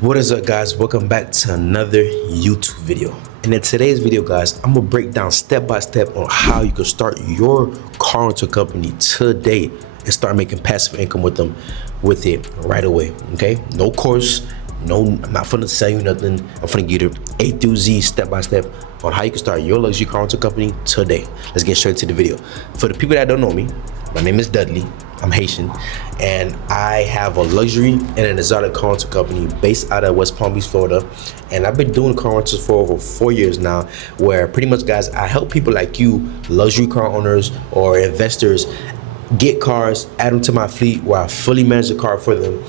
What is up, guys? Welcome back to another YouTube video. And in today's video, guys, I'm gonna break down step by step on how you can start your car rental company today and start making passive income with it right away. Okay, no course, I'm not gonna sell you nothing. I'm gonna give you A through Z step by step on how you can start your luxury car rental company today. Let's get straight to the video. For the people that don't know me, my name is Dudley. I'm Haitian, and I have a luxury and an exotic car rental company based out of West Palm Beach, Florida. And I've been doing car rentals for over 4 years now, where pretty much, guys, I help people like you, luxury car owners or investors, get cars, add them to my fleet where I fully manage the car for them.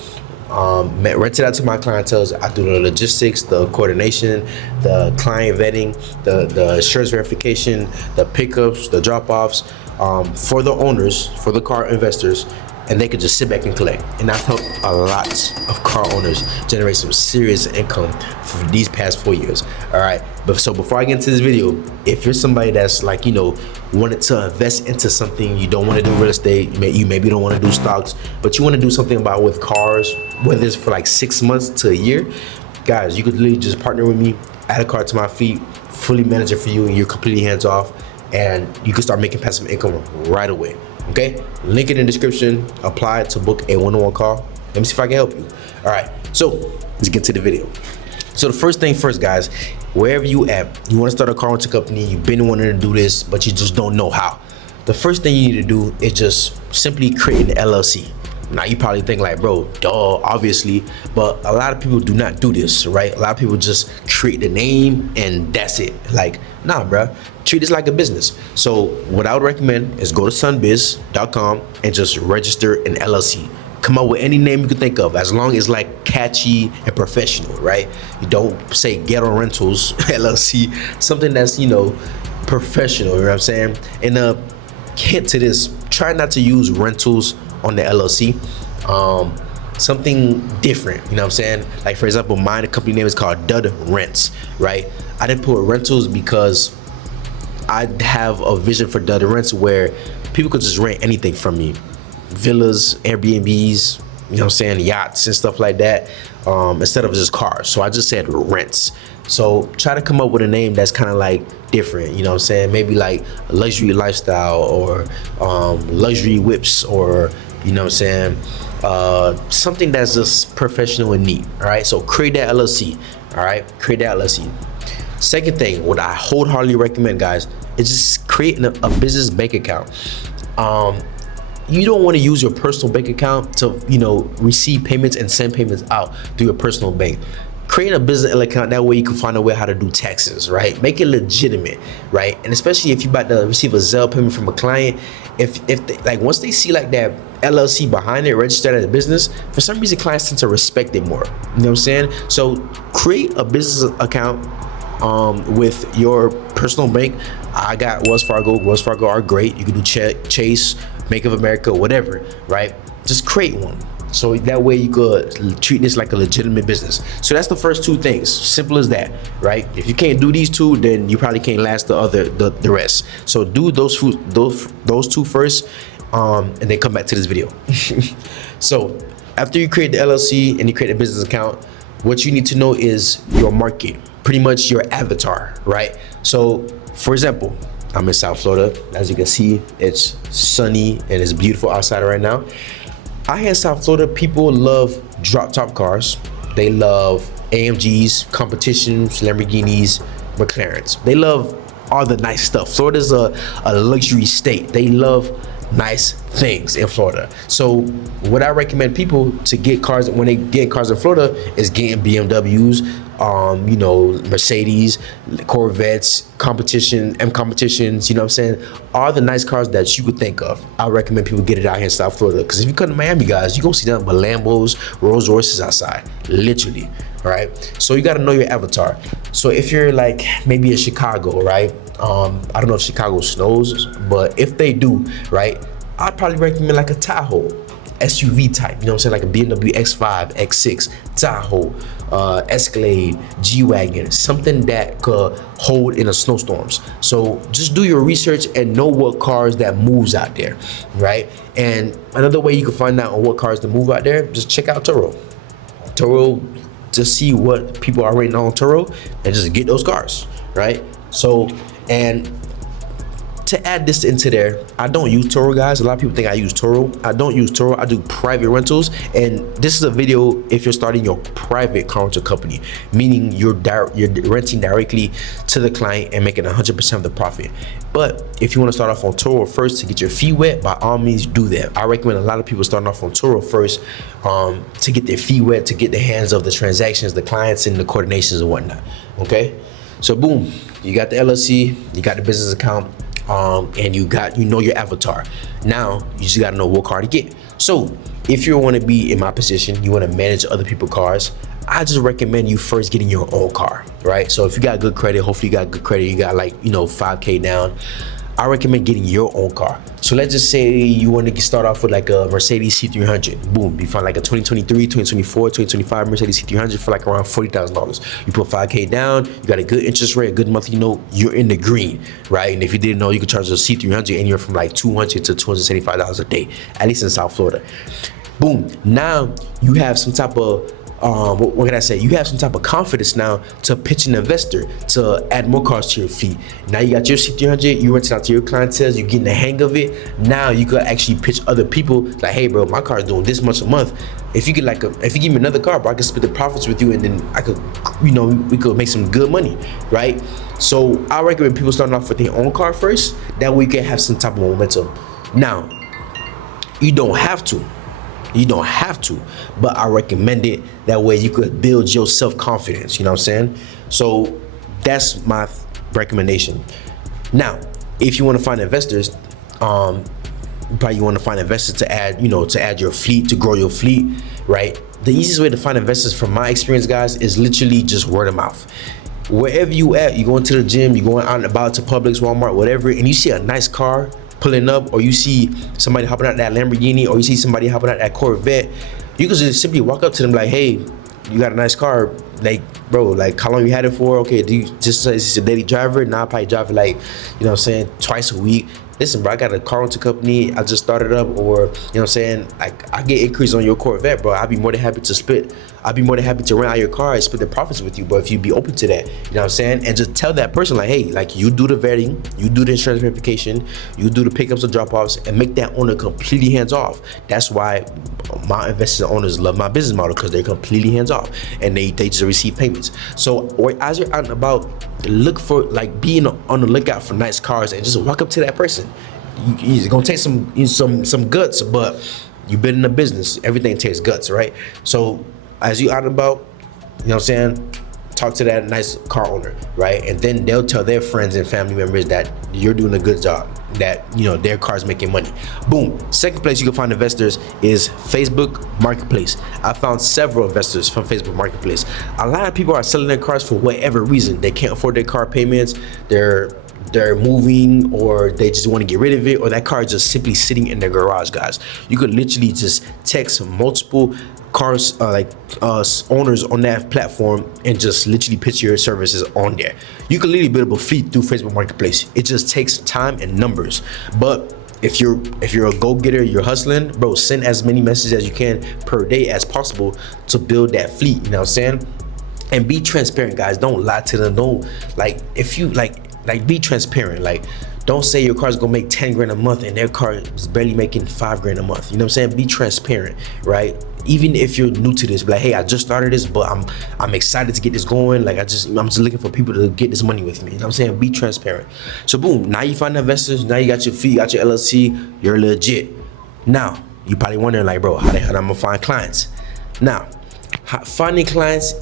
Rent it out to my clientele. I do the logistics, the coordination, the client vetting, the insurance verification, the pickups, the drop-offs, for the owners, for the car investors, and they could just sit back and collect. And I've helped a lot of car owners generate some serious income for these past 4 years. All right, but so before I get into this video, if you're somebody that's like, wanted to invest into something, you don't want to do real estate, you maybe don't want to do stocks, but you want to do something about with cars, whether it's for like 6 months to a year, guys, you could literally just partner with me, add a car to my fleet, fully manage it for you, and you're completely hands off, and you can start making passive income right away. Okay, link in the description. Apply to book a one-on-one call. Let me see if I can help you. All right, so let's get to the video. So the first thing first, guys, wherever you at, you want to start a car rental company, you've been wanting to do this, but you just don't know how. The first thing you need to do is just simply create an LLC. Now you probably think like, bro, duh, obviously, but a lot of people do not do this, right? A lot of people just create the name and that's it. Like, nah, bro, treat this like a business. So what I would recommend is go to sunbiz.com and just register an LLC. Come up with any name you can think of, as long as like catchy and professional, right? You don't say Ghetto Rentals LLC, something that's, professional, you know what I'm saying? And hint to this, try not to use rentals on the LLC. Something different, you know what I'm saying? Like, for example, mine, the company name is called Dud Rents, right? I didn't put rentals because I have a vision for Dud Rents where people could just rent anything from me. Villas, Airbnbs, you know what I'm saying, yachts and stuff like that, instead of just cars. So I just said rents. So try to come up with a name that's kind of like different, you know what I'm saying? Maybe like luxury lifestyle or luxury whips, or, you know what I'm saying, something that's just professional and neat. All right, so create that LLC. All right, create that LLC. Second thing, what I wholeheartedly recommend, guys, is just creating a business bank account. You don't want to use your personal bank account to, receive payments and send payments out through your personal bank. Create a business account, that way you can find a way how to do taxes, right? Make it legitimate, right? And especially if you're about to receive a Zelle payment from a client, if they, like, once they see like that LLC behind it, registered as a business, for some reason clients tend to respect it more. You know what I'm saying? So create a business account with your personal bank. I got Wells Fargo. Wells Fargo are great. You can do Chase, Bank of America, whatever, right? Just create one. So that way you could treat this like a legitimate business. So that's the first two things. Simple as that, right? If you can't do these two, then you probably can't last the rest. So do those two first, and then come back to this video. So after you create the LLC and you create a business account, what you need to know is your market, pretty much your avatar, right? So for example, I'm in South Florida. As you can see, it's sunny and it's beautiful outside right now. Out here in South Florida, people love drop top cars. They love AMGs, competitions, Lamborghinis, McLarens. They love all the nice stuff. Florida's a luxury state. They love nice things in Florida. So what I recommend people to get cars when they get cars in Florida is getting BMWs, Mercedes, Corvettes, competitions, you know what I'm saying? All the nice cars that you could think of. I recommend people get it out here in South Florida, because if you come to Miami, guys, you gonna see nothing but Lambos, Rolls Royces outside, literally. All right, so you got to know your avatar. So if you're like maybe in Chicago, right? I don't know if Chicago snows, but if they do, right, I'd probably recommend like a Tahoe, SUV type, you know what I'm saying, like a BMW X5, X6, Tahoe, Escalade, G-Wagon, something that could hold in the snowstorms. So just do your research and know what cars that moves out there, right? And another way you can find out on what cars to move out there, just check out Turo. just see what people are rating on Turo and just get those cars, right? So, and to add this into there, I don't use Turo, guys. A lot of people think I use Turo. I don't use Turo. I do private rentals, and this is a video if you're starting your private car rental company, meaning you're renting directly to the client and making 100% of the profit. But if you want to start off on Turo first to get your feet wet, by all means do that. I recommend a lot of people starting off on Turo first to get their feet wet, to get the hands of the transactions, the clients, and the coordinations and whatnot. Okay, so boom, you got the LLC, you got the business account. And you know your avatar. Now you just gotta know what car to get. So if you want to be in my position, you want to manage other people's cars, I just recommend you first getting your own car, right? So if you got good credit, hopefully you got good credit, you got like, you know, 5K down, I recommend getting your own car. So let's just say you want to start off with like a Mercedes C300. Boom, you find like a 2023, 2024, 2025 Mercedes C300 for like around $40,000. You put 5K down, you got a good interest rate, a good monthly note, you're in the green, right? And if you didn't know, you could charge a C300 anywhere from like $200 to $275 a day, at least in South Florida. Boom, now you have some type of what can I say? You have some type of confidence now to pitch an investor to add more cars to your fleet. Now you got your C300, you renting out to your clientele, you're getting the hang of it. Now you could actually pitch other people like, hey bro, my car is doing this much a month. If you get if you give me another car, bro, I can split the profits with you, and then I could, you know, we could make some good money, right? So I recommend people starting off with their own car first. That way you can have some type of momentum. Now, you don't have to. You don't have to, but I recommend it. That way you could build your self-confidence, you know what I'm saying? So that's my recommendation. Now, if you want to find investors, probably want to find investors to add, you know, to add your fleet, to grow your fleet, right? The easiest way to find investors from my experience, guys, is literally just word of mouth. Wherever you at, you going to the gym, you going out and about to Publix, Walmart, whatever, and you see a nice car pulling up, or you see somebody hopping out that Lamborghini, or you see somebody hopping out that Corvette, you can just simply walk up to them like, hey, you got a nice car, like, bro, like, how long you had it for? Okay, do you just say it's a daily driver? Nah, I probably drive it like, you know what I'm saying, twice a week. Listen, bro, I got a car rental company, I just started up, or, you know what I'm saying, I get increase on your Corvette, bro. I'd be more than happy to split. I'd be more than happy to rent out your car and split the profits with you, bro, if you'd be open to that, you know what I'm saying? And just tell that person like, hey, like, you do the vetting, you do the insurance verification, you do the pickups and drop-offs, and make that owner completely hands-off. That's why my investors and owners love my business model, because they're completely hands-off, and they just receive payments. So as you're out and about, look for, like, being on the lookout for nice cars, and just walk up to that person. It's gonna take some guts, but you've been in the business, everything takes guts, right? So as you out and about, you know what I'm saying, talk to that nice car owner, right? And then they'll tell their friends and family members that you're doing a good job, that, you know, their car's making money. Boom. Second place you can find investors is Facebook Marketplace. I found several investors from Facebook Marketplace. A lot of people are selling their cars for whatever reason. They can't afford their car payments, they're moving, or they just want to get rid of it, or that car is just simply sitting in their garage, guys. You could literally just text multiple cars, owners on that platform, and just literally pitch your services on there. You can literally build up a fleet through Facebook Marketplace. It just takes time and numbers. But if you're a go-getter, you're hustling, bro, send as many messages as you can per day as possible to build that fleet, you know what I'm saying? And be transparent, guys. Don't lie to them. Don't, like, if you like be transparent. Like, don't say your car's gonna make 10 grand a month and their car is barely making 5 grand a month. You know what I'm saying? Be transparent, right? Even if you're new to this, be like, hey, I just started this, but I'm excited to get this going. Like, I'm just looking for people to get this money with me. You know what I'm saying? Be transparent. So boom, now you find investors, now you got your fee, got your LLC, you're legit. Now, you probably wondering like, bro, how the hell I'm gonna find clients? Now, finding clients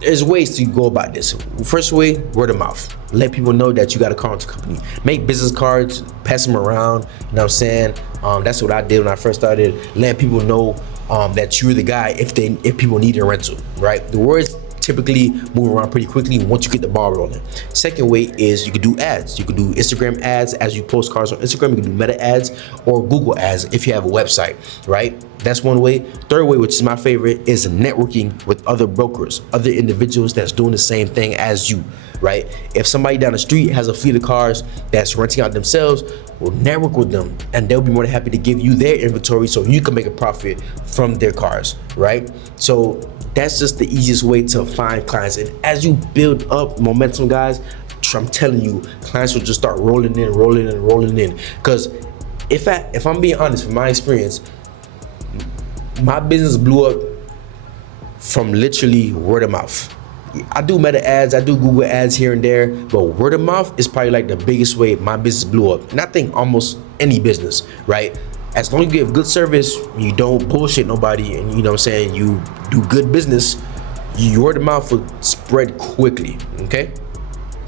there's ways to go about this. First way, word of mouth. Let people know that you got a car rental company. Make business cards, pass them around, you know what I'm saying? That's what I did when I first started. Let people know that you're the guy if people need a rental, right? The words typically move around pretty quickly once you get the ball rolling. Second way is you can do ads. You can do Instagram ads as you post cars on Instagram. You can do Meta ads or Google ads if you have a website, right? That's one way. Third way, which is my favorite, is networking with other brokers, other individuals that's doing the same thing as you, right? If somebody down the street has a fleet of cars that's renting out themselves, well, network with them and they'll be more than happy to give you their inventory so you can make a profit from their cars, right? So that's just the easiest way to find clients. And as you build up momentum, guys, I'm telling you, clients will just start rolling in. Because if I'm being honest, from my experience, my business blew up from literally word of mouth. I do Meta ads, I do Google ads here and there, but word of mouth is probably like the biggest way my business blew up. And I think almost any business, right? As long as you give good service, you don't bullshit nobody, and you know what I'm saying, you do good business, your word of mouth will spread quickly, okay?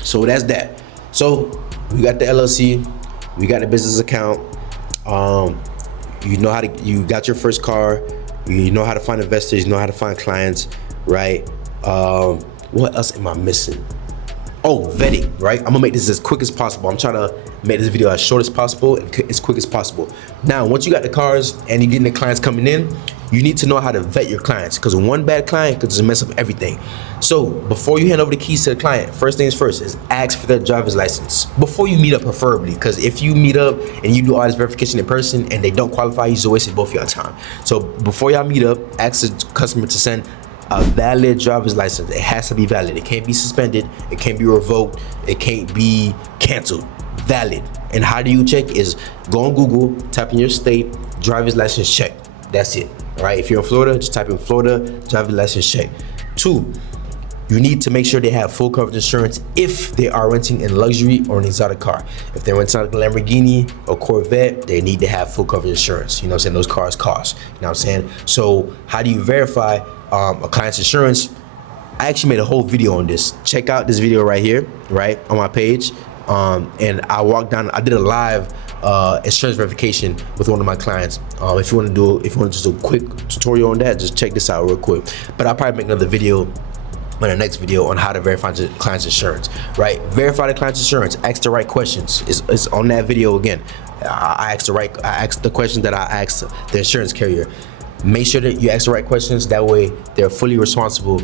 So that's that. So we got the LLC, we got the business account, you got your first car, you know how to find investors, you know how to find clients, right? What else am I missing? Oh, vetting, right? I'm gonna make this as quick as possible. I'm trying to make this video as short as possible and as quick as possible. Now, once you got the cars and you're getting the clients coming in, you need to know how to vet your clients, because one bad client could just mess up everything. So before you hand over the keys to the client, first things first is ask for their driver's license before you meet up, preferably, because if you meet up and you do all this verification in person and they don't qualify, you just wasted both your time. So before y'all meet up, ask the customer to send a valid driver's license. It has to be valid. It can't be suspended. It can't be revoked. It can't be canceled. Valid. And how do you check? Is go on Google, type in your state, driver's license check. That's it. All right. If you're in Florida, just type in Florida, driver's license check. 2, you need to make sure they have full coverage insurance if they are renting a luxury or an exotic car. If they're renting a Lamborghini or Corvette, they need to have full coverage insurance. You know what I'm saying? Those cars cost. You know what I'm saying? So how do you verify a client's insurance? I actually made a whole video on this. Check out this video right here, right on my page. And I did a live insurance verification with one of my clients. If you want to just do a quick tutorial on that, just check this out real quick. But I'll probably make another video on the next video on how to verify the client's insurance, right? Verify the client's insurance, ask the right questions. It's on that video again. I asked the questions that I asked the insurance carrier. Make sure that you ask the right questions. That way they're fully responsible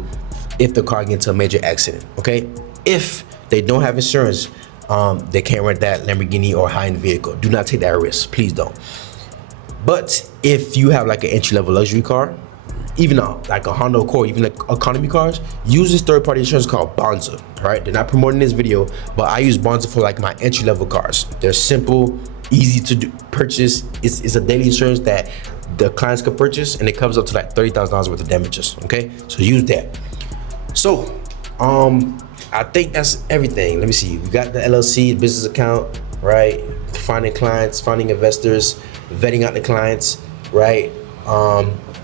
if the car gets into a major accident, okay? If they don't have insurance, they can't rent that Lamborghini or high-end vehicle. Do not take that risk, please don't. But if you have like an entry-level luxury car, even like a Honda Accord, even like economy cars, use this third-party insurance called Bonza, right? They're not promoting this video, but I use Bonza for like my entry-level cars. They're simple, easy to purchase. It's a daily insurance that the clients can purchase, and it covers up to like $30,000 worth of damages, okay? So use that. So, I think that's everything. Let me see. We got the LLC, business account, right? Finding clients, finding investors, vetting out the clients, right?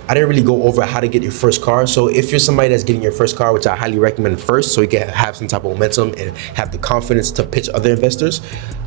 I didn't really go over how to get your first car. So if you're somebody that's getting your first car, which I highly recommend first, so you can have some type of momentum and have the confidence to pitch other investors,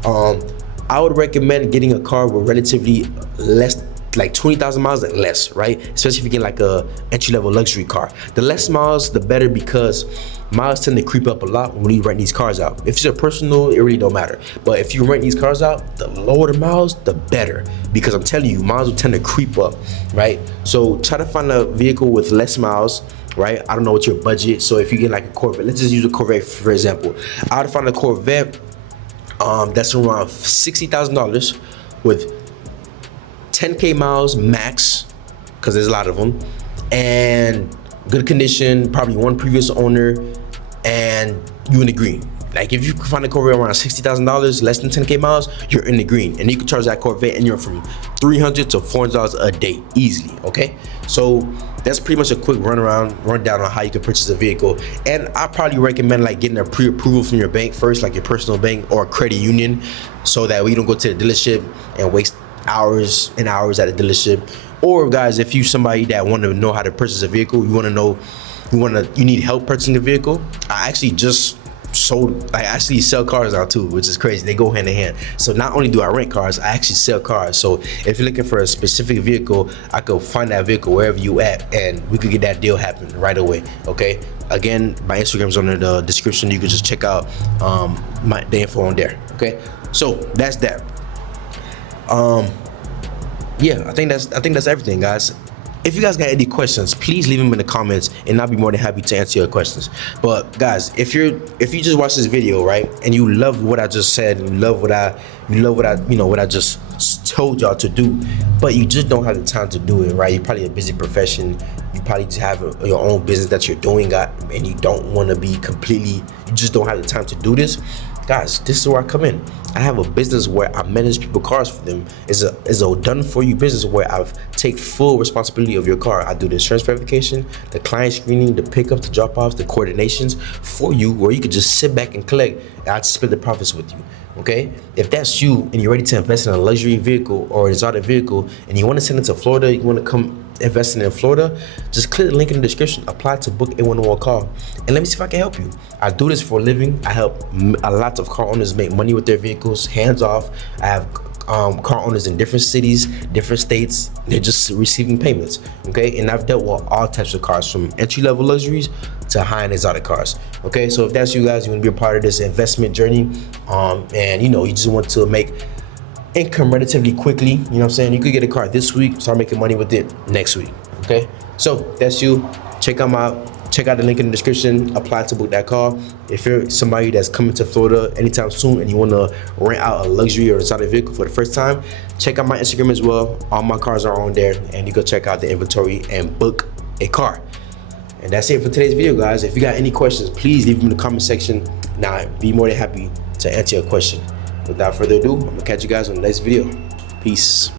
I would recommend getting a car with relatively less, like 20,000 miles and less, right? Especially if you get like a entry-level luxury car. The less miles, the better, because miles tend to creep up a lot when you rent these cars out. If it's a personal, it really don't matter. But if you rent these cars out, the lower the miles, the better, because I'm telling you, miles will tend to creep up, right? So try to find a vehicle with less miles, right? I don't know what's your budget. So if you get like a Corvette, let's just use a Corvette for example. I would find a Corvette that's around $60,000 with 10K miles max, because there's a lot of them, and good condition, probably one previous owner, and you in the green. Like if you can find a Corvette around $60,000, less than 10K miles, you're in the green, and you can charge that Corvette anywhere from $300 to $400 a day easily. Okay, so that's pretty much a quick rundown on how you can purchase a vehicle. And I probably recommend like getting a pre-approval from your bank first, like your personal bank or a credit union, so that way you don't go to the dealership and waste hours and hours at a dealership. Or guys, if you somebody that want to know how to purchase a vehicle, you need help purchasing a vehicle, I actually sell cars now too, which is crazy. They go hand in hand. So not only do I rent cars, I actually sell cars. So if you're looking for a specific vehicle, I could find that vehicle wherever you at, and we could get that deal happen right away. Okay, again, my Instagram's under the description. You can just check out the info on there. Okay, so that's that. Yeah, I think that's everything, guys. If you guys got any questions, please leave them in the comments, and I'll be more than happy to answer your questions. But guys, if you just watch this video, right, and you love what I just said, and you love what I just told y'all to do, but you just don't have the time to do it, right? You're probably a busy profession. You probably just have your own business that you're doing, and you don't want to be completely, you just don't have the time to do this. Guys, this is where I come in. I have a business where I manage people's cars for them. It's a done for you business where I take full responsibility of your car. I do the insurance verification, the client screening, the pickups, the drop-offs, the coordinations for you, where you can just sit back and collect, and I split the profits with you. Okay, if that's you and you're ready to invest in a luxury vehicle or an exotic vehicle and you want to send it to Florida, you want to come investing in Florida, just click the link in the description, apply to book a one-on-one call, and let me see if I can help you. I do this for a living. I help a lot of car owners make money with their vehicles, hands off. I have car owners in different cities, different states. They're just receiving payments, okay? And I've dealt with all types of cars, from entry-level luxuries to high-end exotic cars, okay? So if that's you guys, you want to be a part of this investment journey, and you just want to make income relatively quickly, you know what I'm saying? You could get a car this week, start making money with it next week, okay? So that's you. Check out the link in the description, apply to book that call. If you're somebody that's coming to Florida anytime soon and you want to rent out a luxury or exotic vehicle for the first time, check out my Instagram as well. All my cars are on there, and you go check out the inventory and book a car. And that's it for today's video, guys. If you got any questions, please leave them in the comment section. Now, I'd be more than happy to answer your question. Without further ado, I'm gonna catch you guys on the next video. Peace.